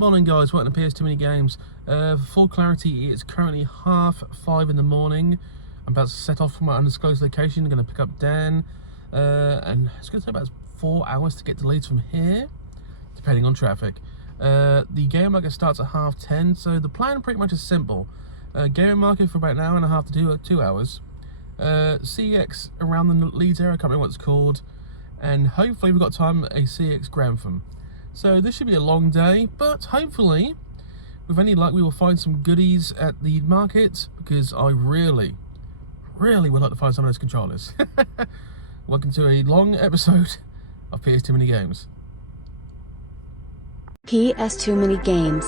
Morning guys, welcome to PS2 Mini Games. For full clarity, it's currently 5:30 in the morning. I'm about to set off from my undisclosed location. I'm going to pick up Dan, and it's going to take about 4 hours to get to Leeds from here, depending on traffic. The game market starts at 10:30, so the plan pretty much is simple. Game market for about an hour and a half to 2 hours. CX around the Leeds area, I can't remember what it's called, and hopefully we've got time a CX Grantham. So this should be a long day, but hopefully, with any luck, we will find some goodies at the market, because I really would like to find some of those controllers. Welcome to a long episode of PS2 Mini Games. PS2 Mini Games.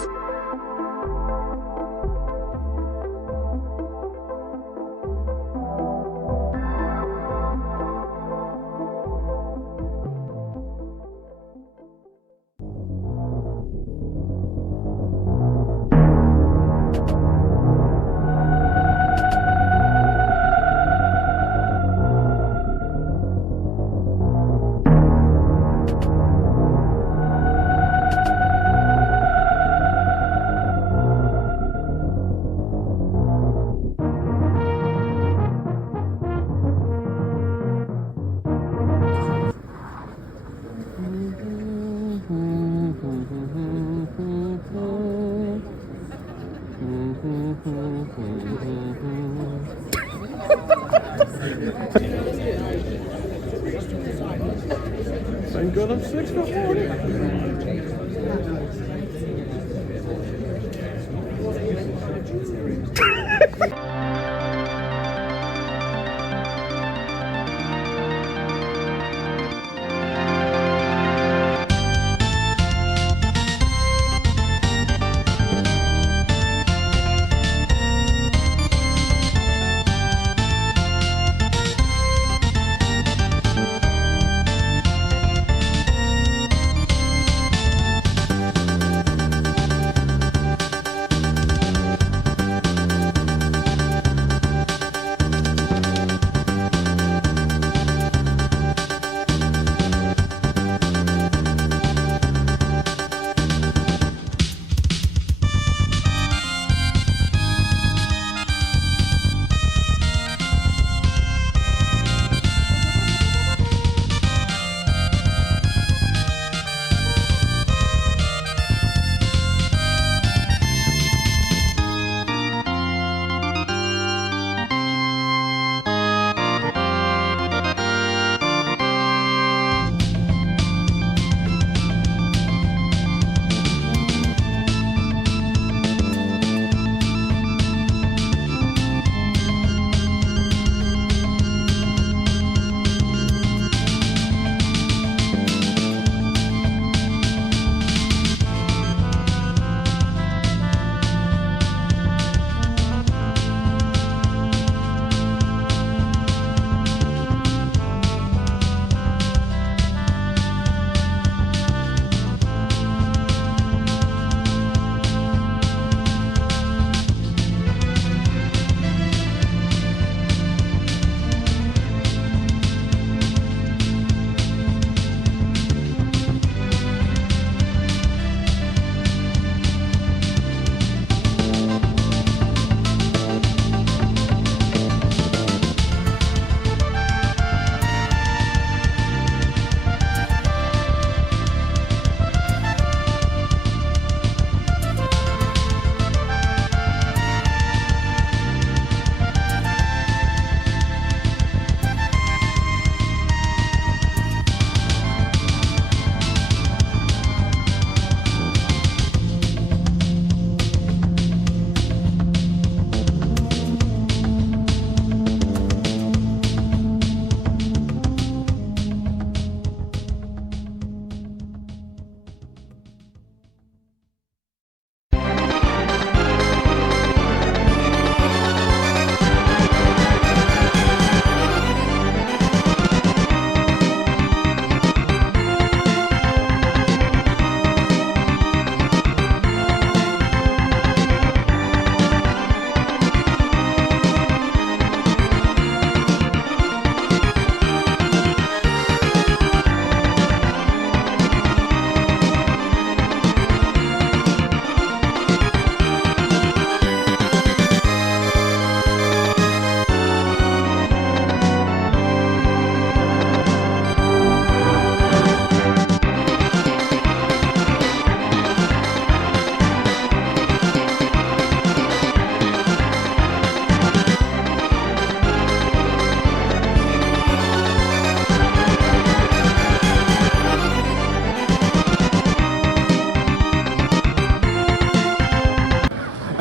Thank God I'm 6'4".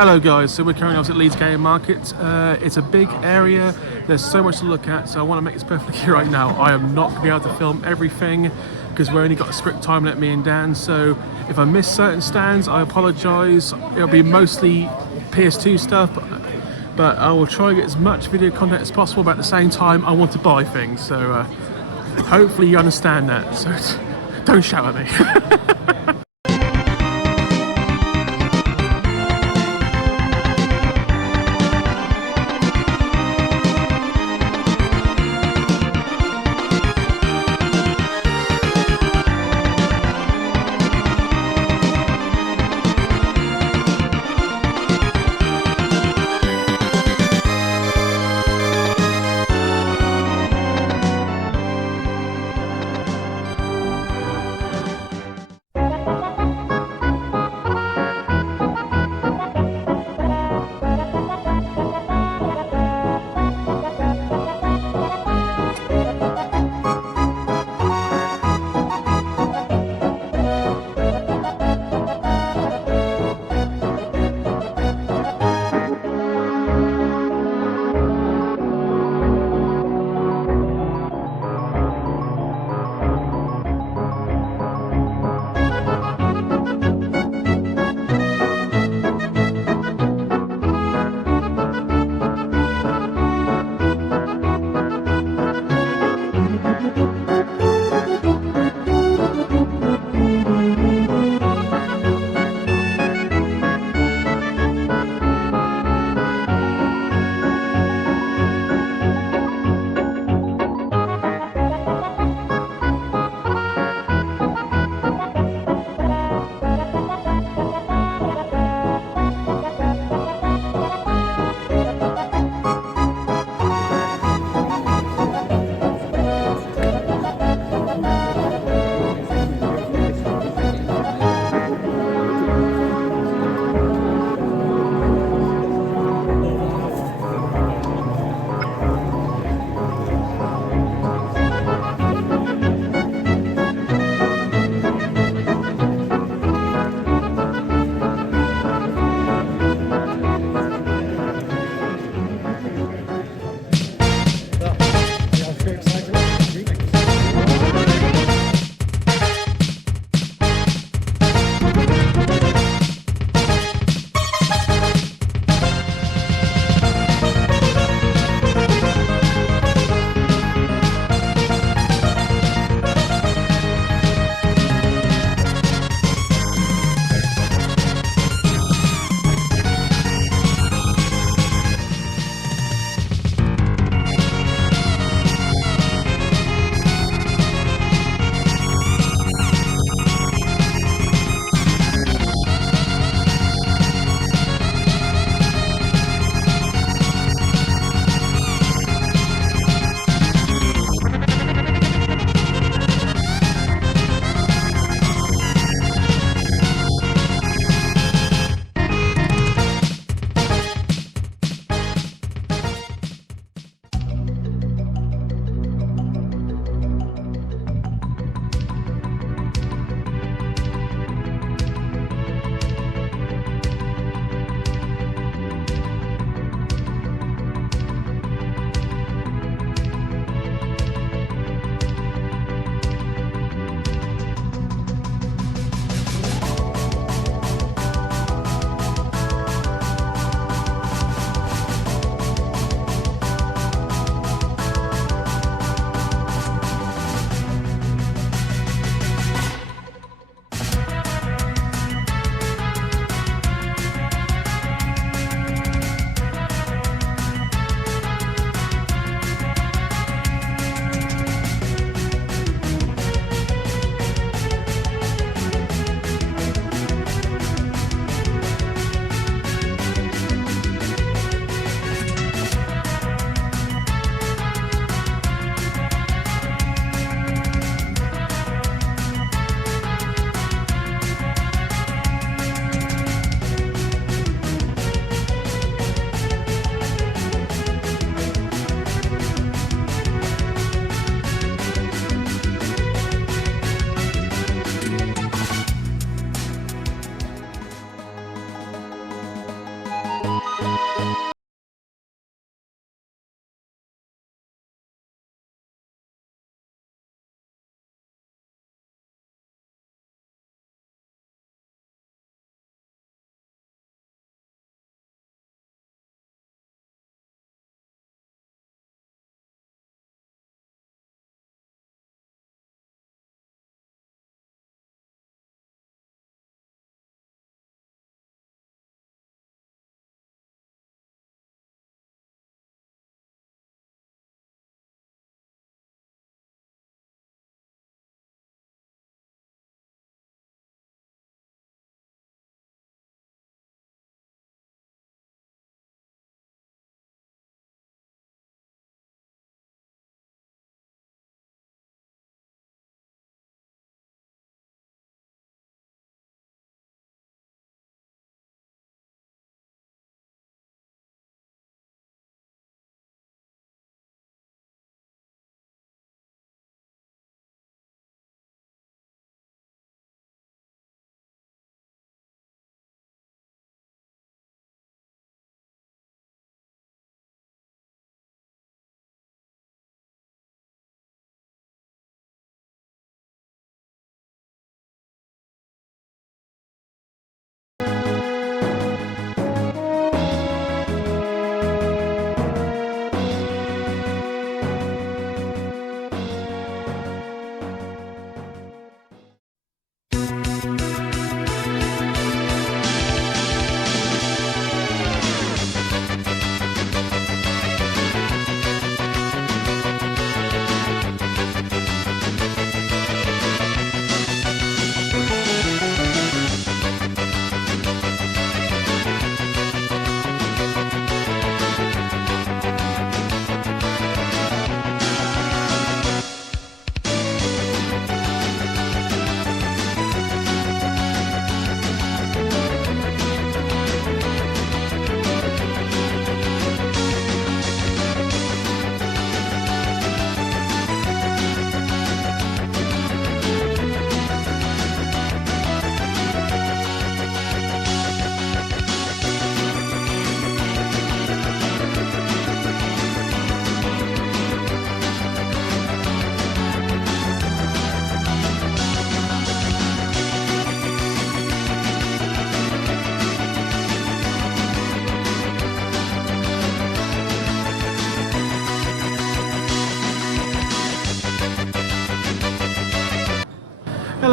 Hello guys, so we're currently at Leeds Game Market. It's a big area, there's so much to look at, so I want to make this perfectly clear right now. I am not going to be able to film everything because we've only got a strict time limit, me and Dan, so if I miss certain stands, I apologise. It'll be mostly PS2 stuff, but I will try and get as much video content as possible, but at the same time I want to buy things, so hopefully you understand that, so don't shout at me.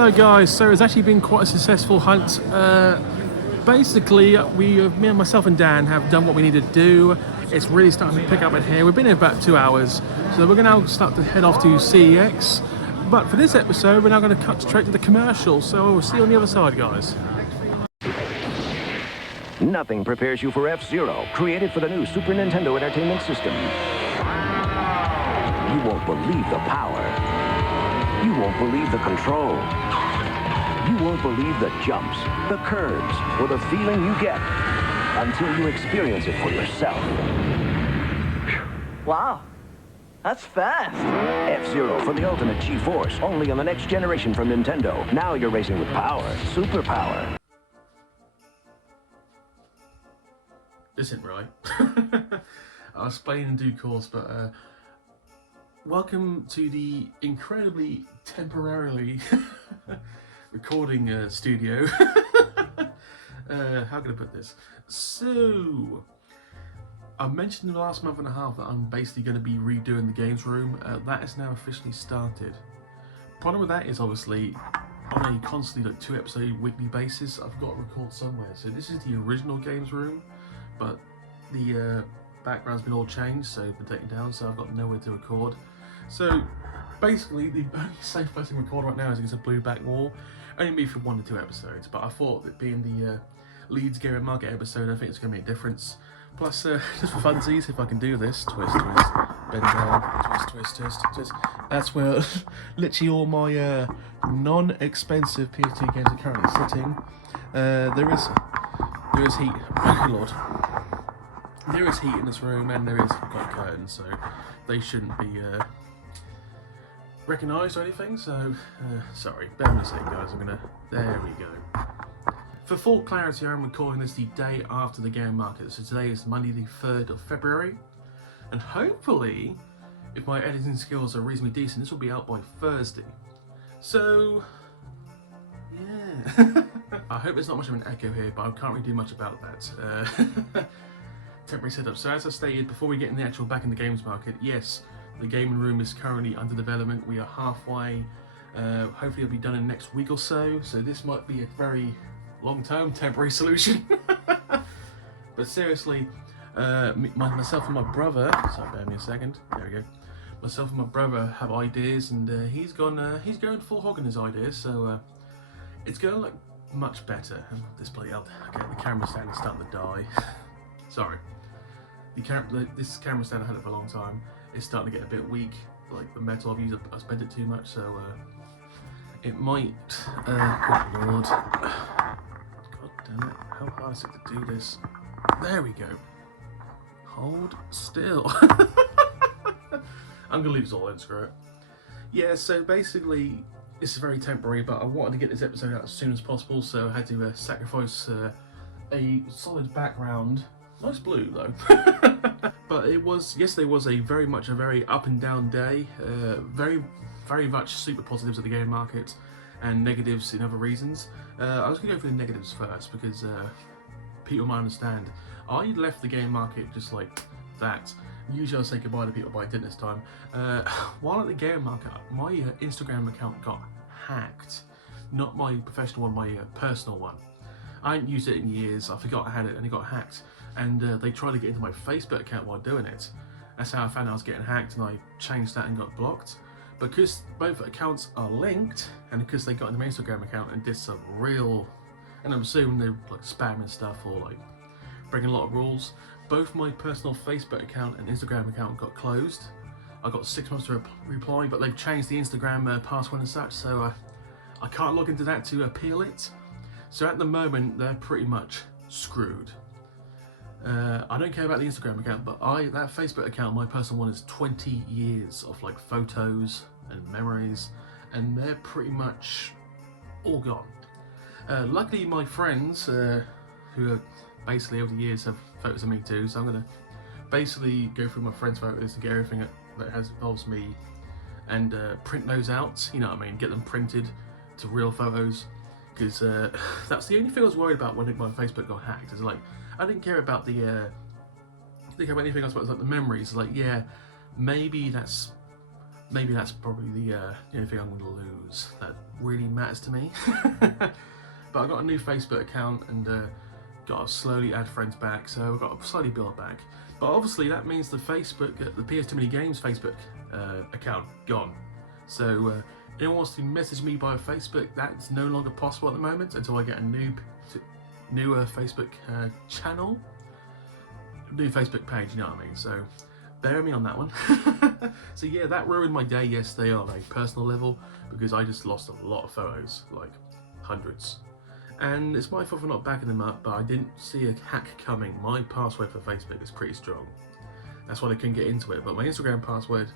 Hello guys, so it's actually been quite a successful hunt. Basically, me and myself and Dan have done what we needed to do. It's really starting to pick up in here. We've been here about 2 hours, so we're going to now start to head off to Cex. But for this episode, we're now going to cut straight to the commercial, so we'll see you on the other side, guys. Nothing prepares you for F-Zero, created for the new Super Nintendo Entertainment System. You won't believe the power. You won't believe the control. You won't believe the jumps, the curves, or the feeling you get until you experience it for yourself. Wow, that's fast. F-Zero for the ultimate G-Force, only on the next generation from Nintendo. Now you're racing with power, superpower. This isn't right. I'll explain in due course, but welcome to the incredibly temporarily recording studio. How can I put this? So, I mentioned in the last month and a half that I'm basically going to be redoing the games room. That is now officially started. Problem with that is obviously on a constantly 2-episode weekly basis, I've got to record somewhere. So this is the original games room, but the background's been all changed, so it's been taken down, so I've got nowhere to record. So basically the only safe place to record right now is against a blue back wall. Only me for 1 to 2 episodes, but I thought that being the Leeds Game Market episode, I think it's going to make a difference. Plus, just for funsies, if I can do this, twist, twist, bend down, twist, twist, twist, twist. That's where literally all my non-expensive PS2 games are currently sitting. There is heat. Oh Lord. There is heat in this room, and there is got curtains, so they shouldn't be recognised or anything. So sorry, bear with me a second, guys. There we go. For full clarity, I'm recording this the day after the game market. So today is Monday the 3rd of February, and hopefully, if my editing skills are reasonably decent, this will be out by Thursday. So yeah. I hope there's not much of an echo here, but I can't really do much about that. Temporary setup. So as I stated, before we get in the actual back in the games market, yes, the gaming room is currently under development. We are halfway. Hopefully it'll be done in the next week or so. So this might be a very long-term temporary solution. But seriously, myself and my brother, sorry, bear me a second. There we go. Myself and my brother have ideas, and he's going full hog in his ideas. So it's going to look much better. This bloody hell. Okay, the camera stand is starting to die. Sorry. This camera stand I had it for a long time. It's starting to get a bit weak. Like the metal I've used, I spent it too much, so it might. Good lord! God damn it! How hard is it to do this? There we go. Hold still. I'm gonna leave this all in. Screw it. Yeah. So basically, this is very temporary, but I wanted to get this episode out as soon as possible, so I had to sacrifice a solid background. Nice blue though. But yesterday was a very up and down day. Very much super positives at the game market and negatives in other reasons. I was going to go for the negatives first because people might understand. I left the game market just like that. Usually I say goodbye to people, but I didn't this time. While at the game market, my Instagram account got hacked. Not my professional one, my personal one. I hadn't used it in years. I forgot I had it and it got hacked. And they tried to get into my Facebook account while doing it. That's how I found out I was getting hacked, and I changed that and got blocked. Because both accounts are linked, and because they got into my Instagram account and did some real, and I'm assuming they're like spamming stuff or like breaking a lot of rules, both my personal Facebook account and Instagram account got closed. I got 6 months to reply, but they've changed the Instagram password and such, so I can't log into that to appeal it. So at the moment, they're pretty much screwed. I don't care about the Instagram account, but that Facebook account, my personal one, is 20 years of like photos and memories, and they're pretty much all gone. Luckily, my friends, who are basically over the years, have photos of me too, so I'm gonna basically go through my friends' photos and get everything that involves me, and print those out. You know what I mean? Get them printed to real photos, because that's the only thing I was worried about when my Facebook got hacked. Is like, I didn't care about the I didn't care about anything else, but like the memories. Like, yeah, maybe that's maybe that's probably the only thing I'm going to lose that really matters to me. But I got a new Facebook account and got to slowly add friends back, so I've got to slowly build back. But obviously that means the Facebook, the PS Too Many Games Facebook account gone. So anyone wants to message me by Facebook, that's no longer possible at the moment until I get a newer Facebook channel, new Facebook page. You know what I mean? So bear me on that one. So yeah, that ruined my day yesterday on a personal level because I just lost a lot of photos, like hundreds. And it's my fault for not backing them up, but I didn't see a hack coming. My password for Facebook is pretty strong. That's why I couldn't get into it. But my Instagram password,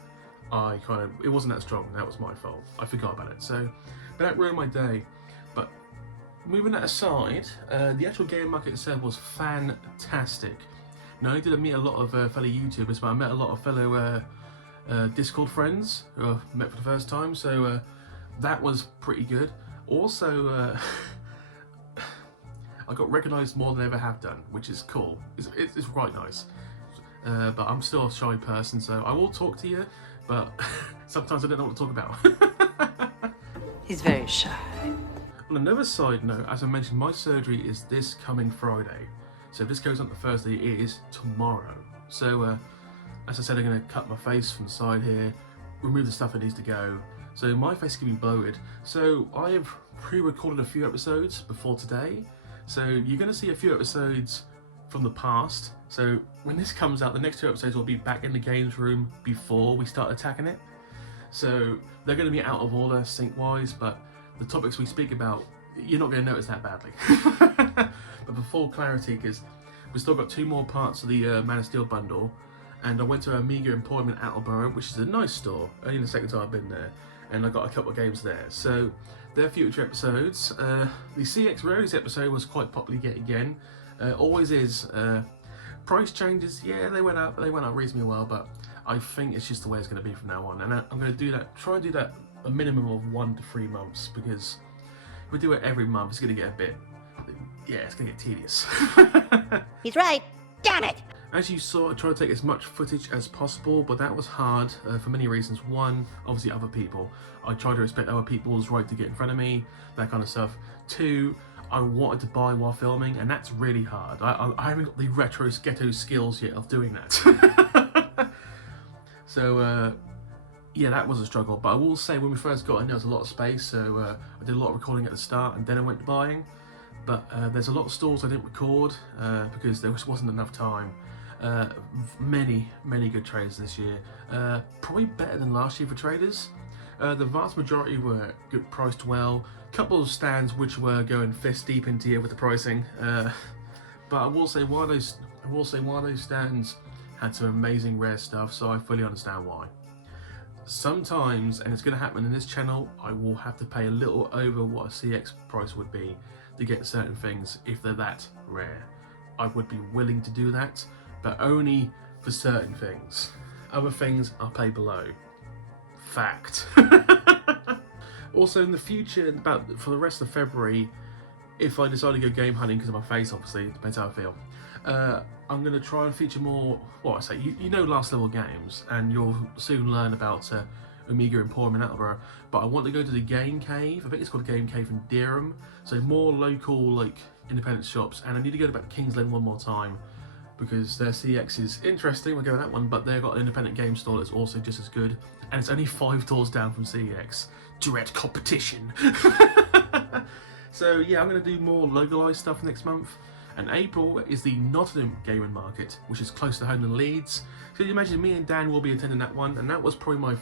it wasn't that strong. That was my fault. I forgot about it. So, but that ruined my day. But moving that aside, the actual game market itself was fantastic. Not only did I meet a lot of fellow YouTubers, but I met a lot of fellow Discord friends who I met for the first time. So that was pretty good. Also, I got recognised more than I ever have done, which is cool. It's quite nice. But I'm still a shy person, so I will talk to you, but sometimes I don't know what to talk about. He's very shy. On another side note, as I mentioned, my surgery is this coming Friday. So if this goes on to Thursday, it is tomorrow. So as I said, I'm going to cut my face from the side here, remove the stuff that needs to go. So my face can be bloated. So I have pre-recorded a few episodes before today. So you're going to see a few episodes from the past. So when this comes out, the next 2 episodes will be back in the games room before we start attacking it. So they're going to be out of order sync-wise, but the topics we speak about, you're not going to notice that badly. But for full clarity, because we've still got 2 more parts of the Man of Steel bundle, and I went to Amiga Emporium in Attleborough, which is a nice store, only the second time I've been there, and I got a couple of games there. So they're future episodes. The Cex Rarities episode was quite popular yet again. Always is. Price changes, yeah, they went up reasonably well, but I think it's just the way it's going to be from now on. And I'm going to do that, try and do that a minimum of 1 to 3 months, because if we do it every month, it's going to get a bit, yeah, it's going to get tedious. He's right. Damn it! As you saw, I tried to take as much footage as possible, but that was hard for many reasons. One, obviously other people. I tried to respect other people's right to get in front of me, that kind of stuff. 2, I wanted to buy while filming, and that's really hard. I haven't got the retro ghetto skills yet of doing that. So, yeah, that was a struggle. But I will say, when we first got in, there was a lot of space, so I did a lot of recording at the start, and then I went to buying. But there's a lot of stalls I didn't record because there just wasn't enough time. Many good traders this year. Probably better than last year for traders. The vast majority were good, priced well. Couple of stands which were going fist deep into you with the pricing. But I will say one of those stands had some amazing rare stuff, so I fully understand why. Sometimes, and it's going to happen in this channel, I will have to pay a little over what a CX price would be to get certain things if they're that rare. I would be willing to do that, but only for certain things. Other things I'll pay below. Fact. Also in the future, for the rest of February, if I decide to go game hunting because of my face, obviously, it depends how I feel, I'm going to try and feature more, well, I say, you know last level games, and you'll soon learn about Amiga Emporium in Attleborough, but I want to go to the Game Cave. I think it's called Game Cave in Dereham, so more local, like, independent shops, and I need to go to King's Lynn one more time, because their CX is interesting, we'll go with that one, but they've got an independent game store that's also just as good, and it's only 5 doors down from CX. Direct competition. So yeah, I'm going to do more localised stuff next month, and April is the Nottingham Gaming Market, which is close to home in Leeds. So you imagine me and Dan will be attending that one, and that was probably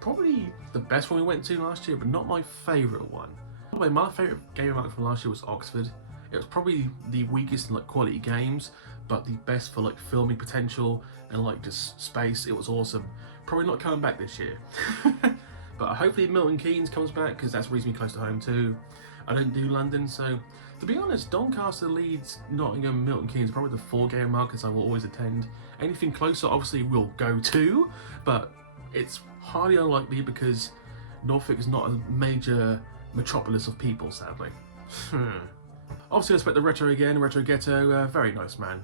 probably the best one we went to last year, but not my favourite one. By the way, my favourite gaming market from last year was Oxford. It was probably the weakest in like quality games, but the best for like filming potential and like just space. It was awesome. Probably not coming back this year. But hopefully Milton Keynes comes back, because that's reasonably close to home too. I don't do London, so to be honest, Doncaster, Leeds, Nottingham, Milton Keynes are probably the 4 game markets I will always attend. Anything closer obviously we'll go to, but it's highly unlikely because Norfolk is not a major metropolis of people, sadly. Obviously I respect the Retro again, Retro Ghetto, very nice man,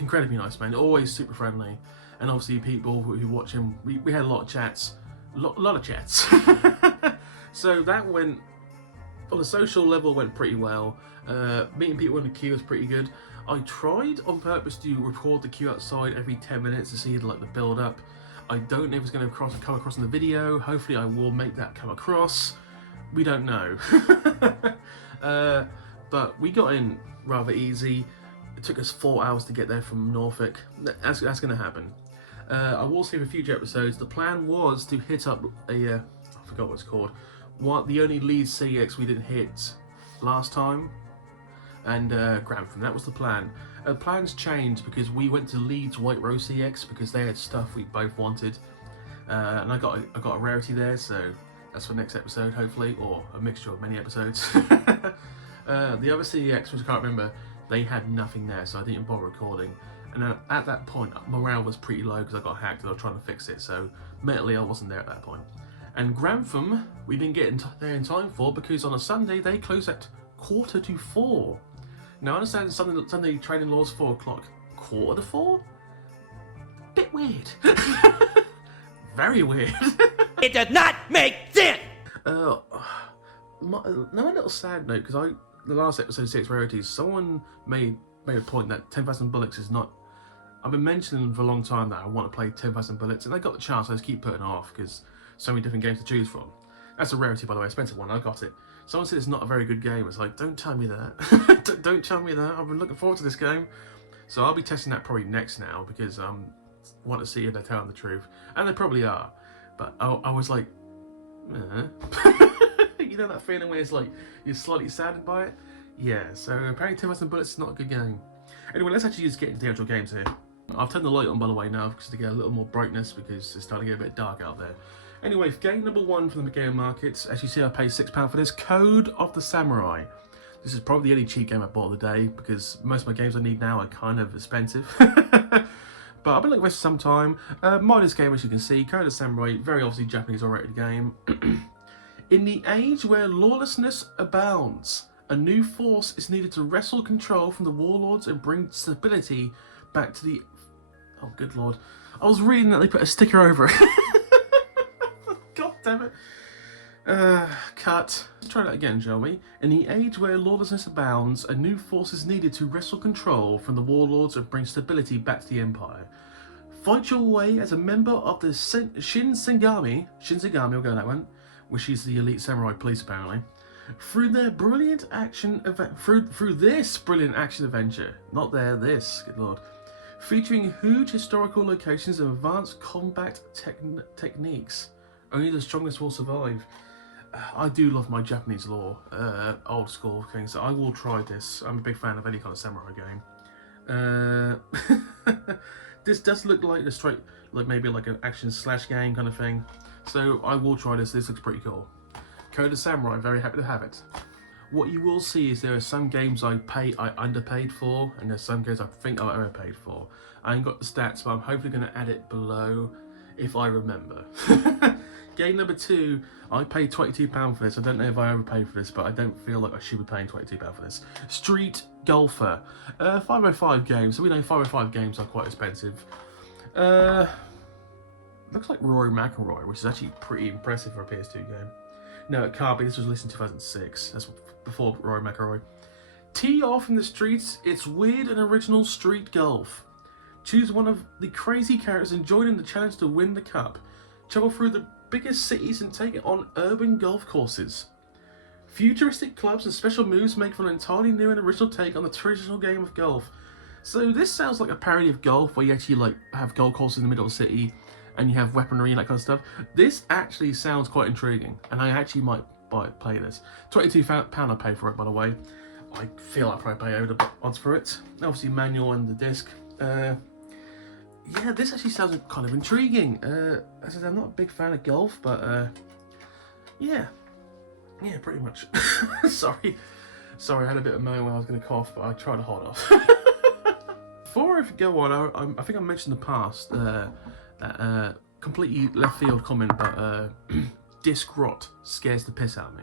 incredibly nice man, always super friendly. and obviously people who watch him, we had a lot of chats, a lot of chats. So that went, on a social level, went pretty well. Meeting people in the queue was pretty good. I tried on purpose to record the queue outside every 10 minutes to see like the build up. I don't know if it's going to come across in the video. Hopefully I will make that come across. We don't know. But we got in rather easy. It took us 4 hours to get there from Norfolk. That's going to happen. I will save a future episodes. The plan was to hit up a, I forgot what it's called, the only Leeds CX we didn't hit last time, and Grantham. That was the plan. Plans changed because we went to Leeds White Rose CX because they had stuff we both wanted, and I got a rarity there, so that's for next episode hopefully, or a mixture of many episodes. The other CX, which I can't remember, they had nothing there, so I didn't bother recording. And at that point, morale was pretty low because I got hacked and I was trying to fix it, so mentally I wasn't there at that point. And Grantham, we didn't get there in time for because on a Sunday they close at 4:45. Now I understand Sunday training laws 4 o'clock. 4:45? Bit weird. Very weird. It does not make sense! Now a little sad note, because the last episode of Cex Rarities, someone made a point that 10,000 bullets is not. I've been mentioning for a long time that I want to play 10,000 bullets, and I got the chance. I just keep putting it off because so many different games to choose from. That's a rarity, by the way, expensive one. I got it. Someone said it's not a very good game. It's like, don't tell me that. don't tell me that. I've been looking forward to this game, so I'll be testing that probably next now because I want to see if they're telling the truth, and they probably are. But I was like, you know that feeling where it's like you're slightly saddened by it. Yeah. So apparently 10,000 bullets is not a good game. Anyway, let's actually just get into the actual games here. I've turned the light on, by the way, now because to get a little more brightness because it's starting to get a bit dark out there. Anyway, game number 1 from the game markets. As you see, I paid £6 for this. Code of the Samurai. This is probably the only cheap game I bought of the day because most of my games I need now are kind of expensive. But I've been looking for this for some time. Minus game, as you can see. Code of the Samurai, very obviously Japanese oriented game. In the age where lawlessness abounds, a new force is needed to wrestle control from the warlords and bring stability back to the... Oh, good lord. I was reading that they put a sticker over it. God damn it. Cut. Let's try that again, shall we? In the age where lawlessness abounds, a new force is needed to wrestle control from the warlords and bring stability back to the Empire. Fight your way as a member of the Shinigami, we'll go that one, which is the elite samurai police apparently, through this brilliant action adventure. Not there, this, good lord. Featuring huge historical locations and advanced combat techniques. Only the strongest will survive. I do love my Japanese lore, old school things. So I will try this. I'm a big fan of any kind of samurai game. This does look like a straight, like maybe like an action slash game kind of thing. So I will try this. This looks pretty cool. Code of Samurai. Very happy to have it. What you will see is there are some games I underpaid for, and there's some games I think I overpaid for. I ain't got the stats, but I'm hopefully going to add it below if I remember. Game number 2, I paid £22 for this. I don't know if I overpaid for this, but I don't feel like I should be paying £22 for this. Street Golfer. 505 games, so we know 505 games are quite expensive. Looks like Rory McIlroy, which is actually pretty impressive for a PS2 game. No, it can't be. This was released in 2006. That's before Rory McIlroy. Tee off in the streets. It's weird and original street golf. Choose one of the crazy characters and join in the challenge to win the cup. Travel through the biggest cities and take it on urban golf courses. Futuristic clubs and special moves make for an entirely new and original take on the traditional game of golf. So this sounds like a parody of golf where you actually like have golf courses in the middle of the city and you have weaponry and that kind of stuff. This actually sounds quite intriguing, and I actually might play this. £22 I paid for it, by the way. I feel I probably pay over the odds for it. Obviously manual and the disc. Yeah, this actually sounds kind of intriguing. As I said, I'm not a big fan of golf, but yeah, pretty much. Sorry, I had a bit of moan when I was going to cough, but I tried to hold off. Before I go on, I think I mentioned in the past that completely left field comment, but disc rot scares the piss out of me.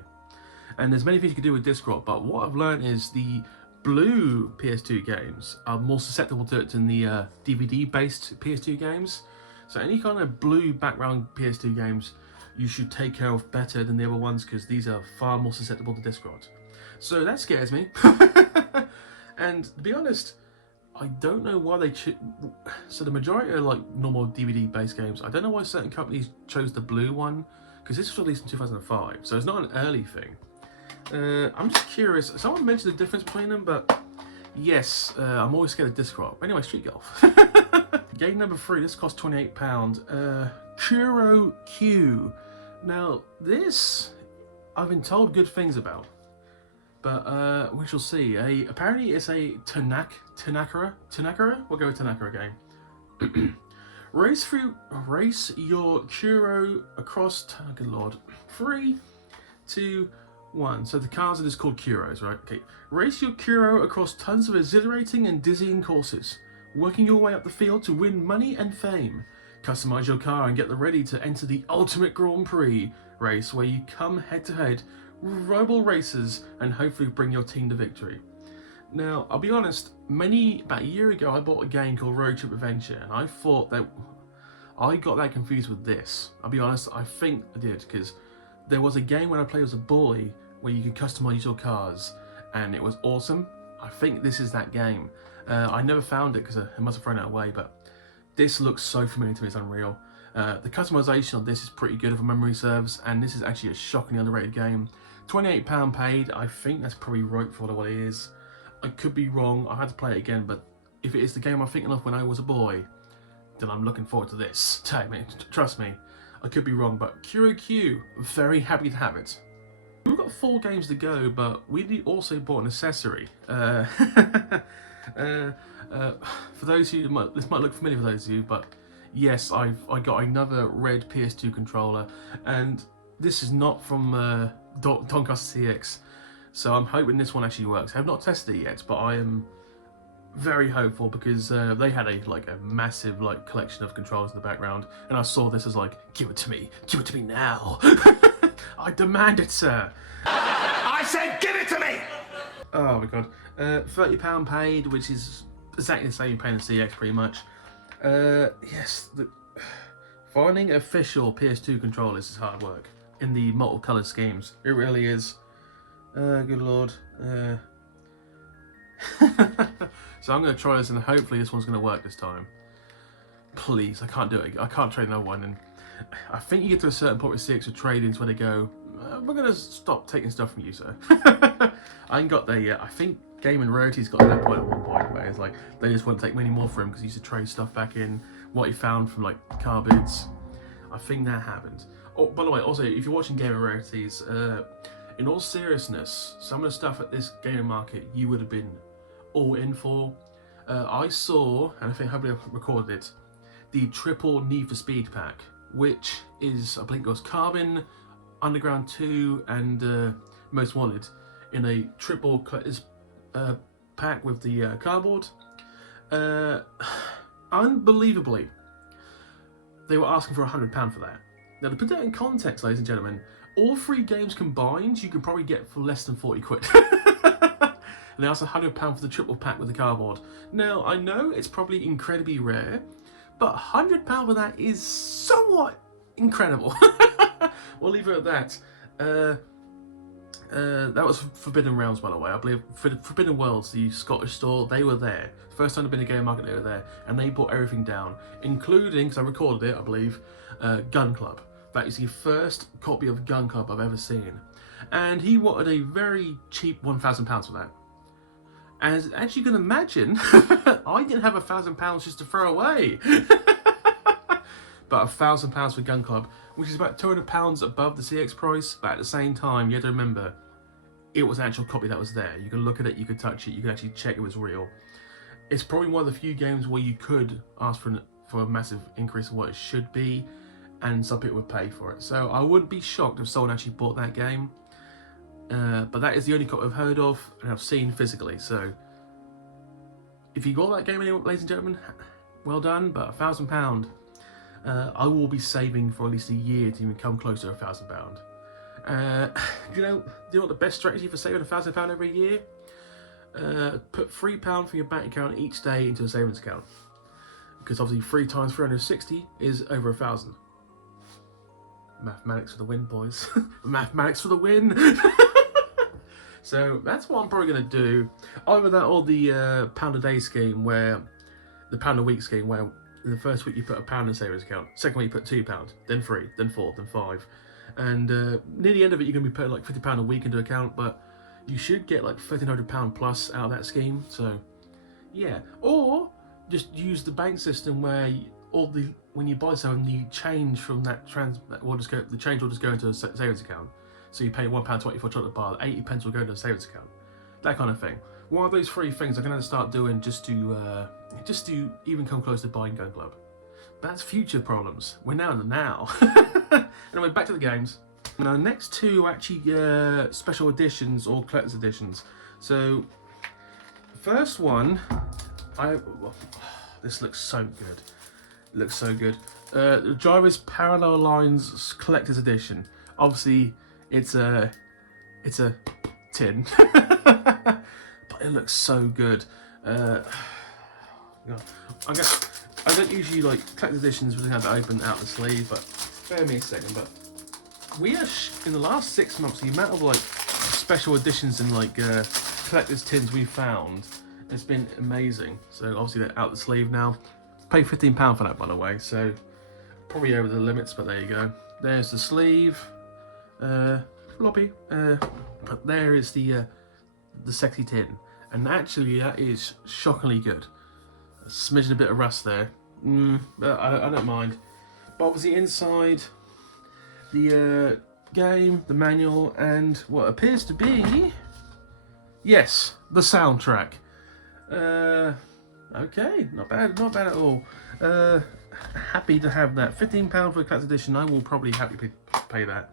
And there's many things you can do with disc rot, but what I've learned is the blue PS2 games are more susceptible to it than the DVD-based PS2 games. So any kind of blue background PS2 games you should take care of better than the other ones, because these are far more susceptible to disc rot. So that scares me. And to be honest, I don't know why they so the majority are like normal DVD-based games. I don't know why certain companies chose the blue one, because this was released in 2005, so it's not an early thing. I'm just curious. Someone mentioned the difference between them, but yes, I'm always scared of disc rot. Anyway, Street Golf. Game number 3. This cost £28. Kuro Q. Now this, I've been told good things about, but we shall see. Apparently it's a Tanakara. We'll go with Tanakara game. Race your Kuro across. Oh, good lord. 3, 2, 1. So the cars are just called Kuros, right? Okay. Race your Kuro across tons of exhilarating and dizzying courses, working your way up the field to win money and fame. Customize your car and get ready to enter the ultimate Grand Prix race, where you come head to head with rival racers and hopefully bring your team to victory. Now, I'll be honest, about a year ago I bought a game called Road Trip Adventure, and I thought that I got that confused with this. I'll be honest, I think I did, because there was a game when I played as a boy where you could customize your cars, and it was awesome. I think this is that game. I never found it because I must have thrown it away, but this looks so familiar to me, it's unreal. The customization of this is pretty good if memory serves, and this is actually a shockingly underrated game. £28 paid, I think that's probably right for what it is. I could be wrong, I had to play it again, but if it is the game I'm thinking of when I was a boy, then I'm looking forward to this. Trust me, I could be wrong, but Kuro Q, very happy to have it. We've got 4 games to go, but we also bought an accessory. For those of you, this might look familiar for those of you, but yes, I got another red PS2 controller, and this is not from Doncaster CX, so I'm hoping this one actually works. I have not tested it yet, but I am very hopeful, because they had a massive collection of controllers in the background, and I saw this as give it to me now. I demand it, sir. I said give it to me! Oh my god. £30 paid, which is exactly the same you're paying the CX pretty much. Yes, finding official PS2 controllers is hard work in the multiple coloured schemes. It really is. Good lord. So I'm going to try this, and hopefully this one's going to work this time. Please, I can't do it. I can't trade another one. And I think you get to a certain point with CX with trade-ins where they go, we're going to stop taking stuff from you, sir. I ain't got there yet. I think Game & Rarities got to that point at one point where it's they just won't take many more for him because he used to trade stuff back in, what he found from car bids. I think that happened. Oh, by the way, also, if you're watching Game & Rarities, in all seriousness, some of the stuff at this gaming market you would have been all in for. I saw, and I think hopefully I've recorded it, the triple Need for Speed pack, which is, I believe it was Carbon, Underground 2, and Most Wanted, in a triple pack with the cardboard. Unbelievably, they were asking for £100 for that. Now, to put that in context, ladies and gentlemen, all 3 games combined you can probably get for less than 40 quid. And they asked £100 for the triple pack with the cardboard. Now, I know it's probably incredibly rare, but £100 for that is somewhat incredible. We'll leave it at that. That was Forbidden Realms, by the way. I believe Forbidden Worlds, the Scottish store, they were there. First time I've been in a game market, they were there. And they brought everything down, including, because I recorded it, I believe, Gun Club. That is the first copy of Gun Club I've ever seen. And he wanted a very cheap £1,000 for that. As you can imagine, I didn't have £1,000 just to throw away. But £1,000 for Gun Club, which is about £200 above the CX price, but at the same time, you have to remember, it was an actual copy that was there. You can look at it, you can touch it, you can actually check it was real. It's probably one of the few games where you could ask for a massive increase in what it should be, and some people would pay for it. So I wouldn't be shocked if someone actually bought that game. But that is the only copy I've heard of and I've seen physically. So if you got that game, ladies and gentlemen, well done. But £1,000, I will be saving for at least a year to even come close to £1,000. Do you know what the best strategy for saving £1,000 every year? put £3 from your bank account each day into a savings account. Because obviously 3 times 360 is over 1,000. Mathematics for the win, boys. Mathematics for the win! So that's what I'm probably going to do. Either that or the £1 a day scheme, where the £1 a week scheme, where in the first week you put £1 in a savings account, second week you put £2, then 3, then 4, then 5. And near the end of it, you're going to be putting like £50 a week into account, but you should get like £1,300 plus out of that scheme. So yeah, or just use the bank system where when you buy something, the change from that the change will just go into a savings account. So you pay £1.20 for a chocolate bar, 80 pence will go into a savings account. That kind of thing. One of those 3 things I'm going to start doing just to even come close to buying Gun Club. But that's future problems. We're now in the now. Anyway, back to the games. Now, next 2 are actually special editions or collector's editions. So, first one, this looks so good. It looks so good. The Driver's Parallel Lines Collector's Edition. Obviously, it's a tin, but it looks so good. I don't usually like collector's editions when they have it open out the sleeve, but bear me a second. But we are in the last 6 months, the amount of like special editions and like collector's tins we found, it's been amazing. So obviously they're out the sleeve now. Paid £15 for that, by the way, so probably over the limits, but there you go. There's the sleeve, floppy, but there is the sexy tin, and actually that is shockingly good. A smidgen a bit of rust there, but I don't mind. But obviously inside the game, the manual, and what appears to be, yes, the soundtrack. Okay, not bad at all. Happy to have that. £15 for a collector's edition. I will probably happily pay that.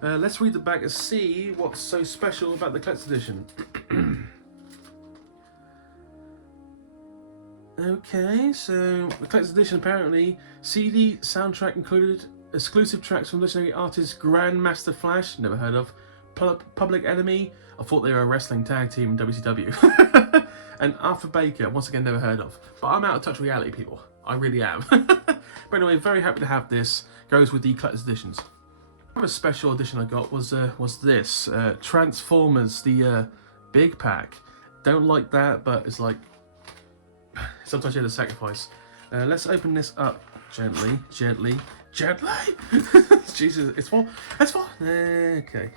Let's read the back and see what's so special about the collector's edition. Okay, so the collector's edition, apparently CD soundtrack included exclusive tracks from legendary artists Grandmaster Flash, never heard of, Public Enemy, I thought they were a wrestling tag team in WCW, and Arthur Baker, once again never heard of. But I'm out of touch with reality, people. I really am. But anyway, very happy to have this. Goes with the collector's editions. Another special edition I got was this Transformers, the big pack. Don't like that, but it's like sometimes you have to sacrifice. Let's open this up gently. Jesus, it's full. Okay.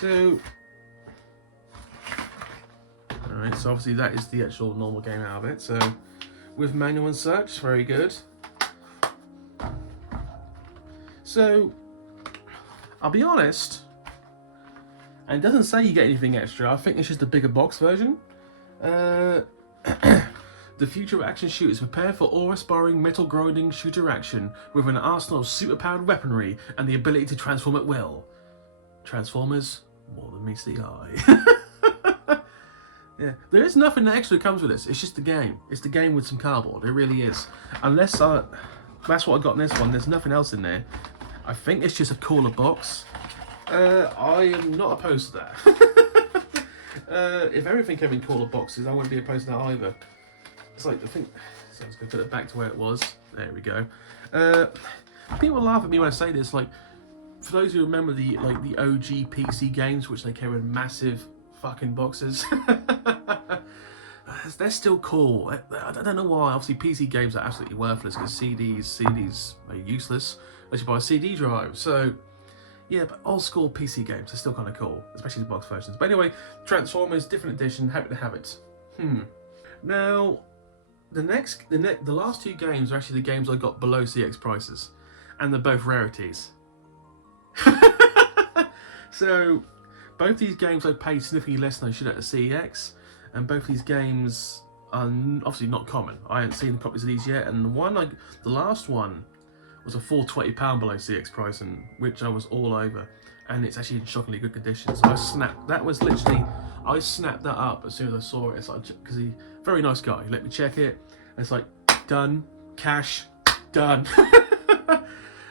So, alright, so obviously that is the actual normal game out of it. So, with manual and such, very good. So, I'll be honest, and it doesn't say you get anything extra. I think it's just a bigger box version. The future of action shooters, prepare for awe-inspiring metal-grinding shooter action with an arsenal of super-powered weaponry and the ability to transform at will. Transformers, more than meets the eye. Yeah, there is nothing extra that comes with this. It's just the game. It's the game with some cardboard. It really is. Unless that's what I got in this one. There's nothing else in there. I think it's just a cooler box. I am not opposed to that. If everything came in cooler boxes, I wouldn't be opposed to that either. It's like, I think, so let's go put it back to where it was. There we go. People laugh at me when I say this, like, for those who remember the OG PC games, which they came in massive fucking boxes, they're still cool. I don't know why. Obviously, PC games are absolutely worthless because CDs are useless unless you buy a CD drive. So, yeah, but old school PC games are still kind of cool, especially the box versions. But anyway, Transformers, different edition, happy to have it. Now, the last 2 games are actually the games I got below CX prices, and they're both rarities. So, both these games I paid significantly less than I should at the CEX, and both these games are obviously not common. I haven't seen copies of these yet, and the last one was a full £20 below CX price, and which I was all over, and it's actually in shockingly good condition. So I snapped that up as soon as I saw it. It's like, because he very nice guy. He let me check it. And it's like, done, cash, done.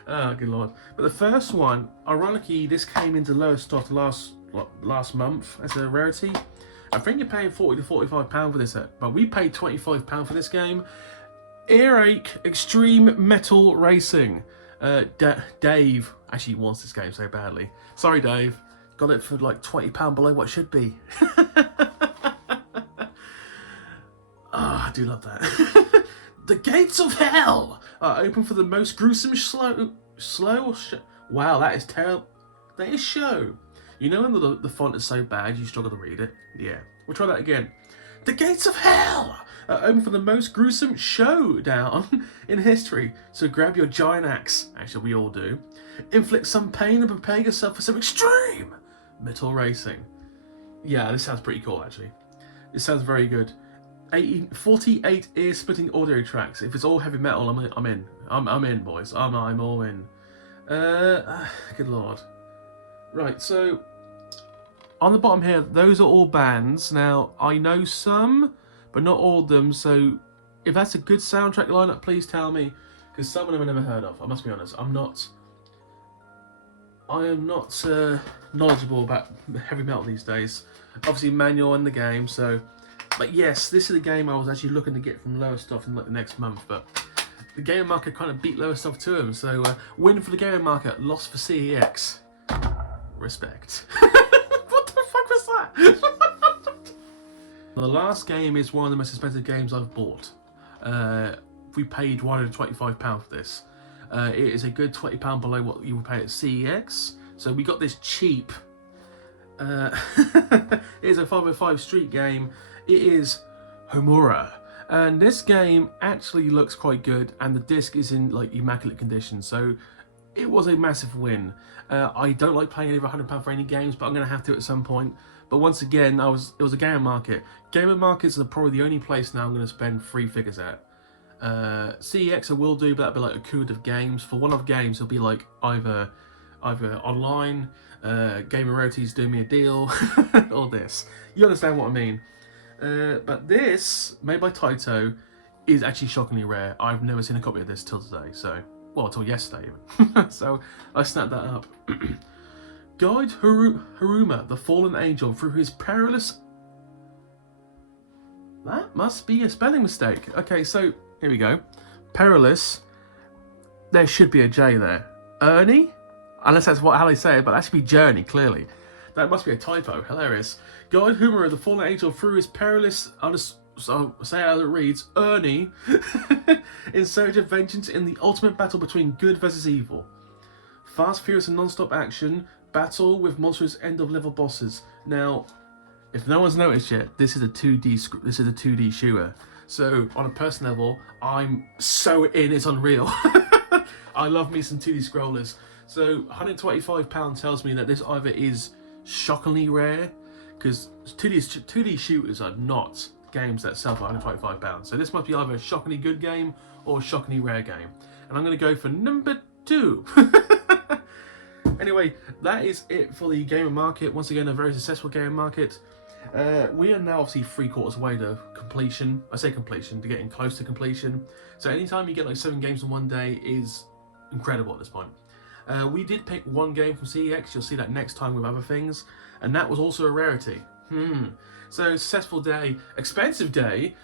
Oh, good lord. But the first one, ironically, this came into lower stock last month as a rarity. I think you're paying £40 to £45 for this set, but we paid £25 for this game. Earache Extreme Metal Racing. Dave actually wants this game so badly. Sorry, Dave. Got it for like £20 below what it should be. I do love that. The gates of hell are open for the most gruesome wow, that is terrible. That is show. You know when the font is so bad you struggle to read it? Yeah. We'll try that again. The gates of hell are open for the most gruesome showdown in history. So grab your giant axe, actually we all do, inflict some pain and prepare yourself for some extreme metal racing. Yeah, this sounds pretty cool actually. This sounds very good. 48 ear-splitting audio tracks. If it's all heavy metal, I'm in. I'm in, boys. I'm all in. Good lord. Right, so on the bottom here, those are all bands. Now, I know some, but not all of them. So if that's a good soundtrack lineup, please tell me, because some of them I've never heard of. I must be honest. I am not knowledgeable about heavy metal these days. Obviously, manual in the game, so. But yes, this is a game I was actually looking to get from Lower Stuff in like the next month, but the Gamer Market kind of beat Lower Stuff to him, so win for the Gamer Market, loss for CEX. Respect. What the fuck was that? The last game is one of the most expensive games I've bought. We paid £125 for this. It is a good £20 below what you would pay at CEX, so we got this cheap. It is a 505 Street game. It is Homura, and this game actually looks quite good, and the disc is in like immaculate condition, so it was a massive win. I don't like paying over £100 for any games, but I'm going to have to at some point. But once again, it was a Gamer Market. Gamer Markets are probably the only place now I'm going to spend 3 figures at. CEX I will do, but that'll be like a coup of games. For one-off games, it'll be like either online, Gamer Rarities do me a deal, or this. You understand what I mean. But this, made by Taito, is actually shockingly rare. I've never seen a copy of this till today, so... Well, till yesterday even. So, I snapped that up. Guide Haruma, the fallen angel, through his perilous... That must be a spelling mistake. Okay, so, here we go. Perilous. There should be a J there. Ernie? Unless that's how they say it, but that should be Journey, clearly. That must be a typo. Hilarious. Guide Humor, the fallen angel, through his perilous, I'll just say how it reads, Ernie, in search of vengeance in the ultimate battle between good versus evil. Fast, furious, and non-stop action, battle with monstrous end-of-level bosses. Now, if no one's noticed yet, this is a 2D shooter. So, on a personal level, I'm so in, it's unreal. I love me some 2D scrollers. So, £125 tells me that this either is shockingly rare, because 2D shooters are not games that sell for £125. So this must be either a shockingly good game or a shockingly rare game. And I'm going to go for number 2. Anyway, that is it for the Gamer Market. Once again, a very successful Gamer Market. We are now obviously 3/4 way to completion. I say completion, to getting close to completion. So anytime you get like 7 games in one day is incredible at this point. We did pick one game from CEX, you'll see that next time with other things, and that was also a rarity. So, successful day, expensive day,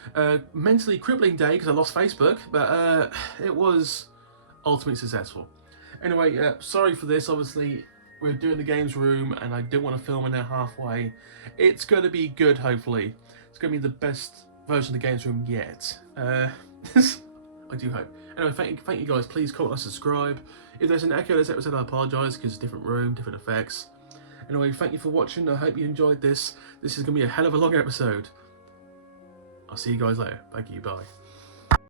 mentally crippling day because I lost Facebook, but it was ultimately successful. Anyway, sorry for this, obviously, we're doing the games room and I didn't want to film in there halfway. It's going to be good, hopefully. It's going to be the best version of the games room yet. I do hope. Anyway, thank you guys. Please comment and subscribe. If there's an echo this episode, I apologise because it's a different room, different effects. Anyway, thank you for watching. I hope you enjoyed this. This is going to be a hell of a long episode. I'll see you guys later. Thank you. Bye.